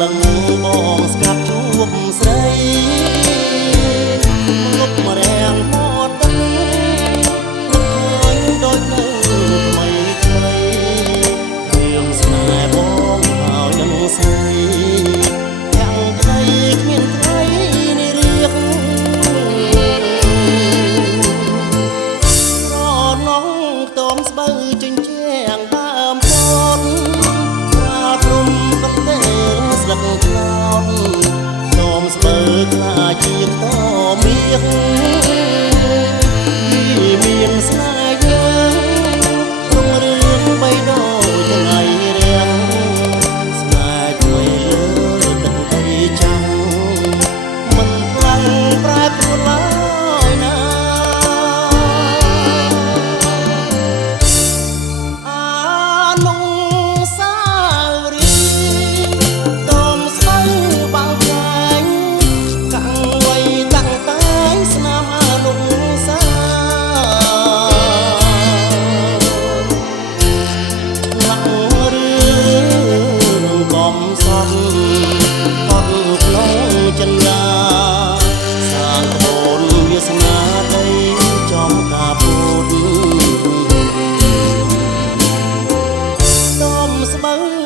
លឹងបងស្កាត់ជួបស្រីលុបមករាំងមកទឹកឃើញដូចនៅថ្មីថ្មីរឿងស្នេហ៍បងហើយនឹងស្រីទាំងក្តីគ្មានថ្លៃនេះរៀងរនងខ្ទមស្បូវចិញ្ជាំងដើមផនព្រំកន្ទេលស្លឹកថ្នោតខ្ទមស្បូវខ្លាចជាខ្ទមមាសមានស្នេហ៍យើងក្នុងរឿងបីដូចថ្ងៃរៀងស្នេហ៍ថ្មីលើទឹកដីចាំងមិនខ្លាំងប្រែប្រួលឡើយណាអានងសារីតមស្បៅបៅចាញ់កាំងໄວតាំងតែស្នាមអានងសាណាក់រឿងកំសត់អត់ក្នុងចិន្តាសាងក្បូនវាសនាដីចំការពុតតមស្បៅ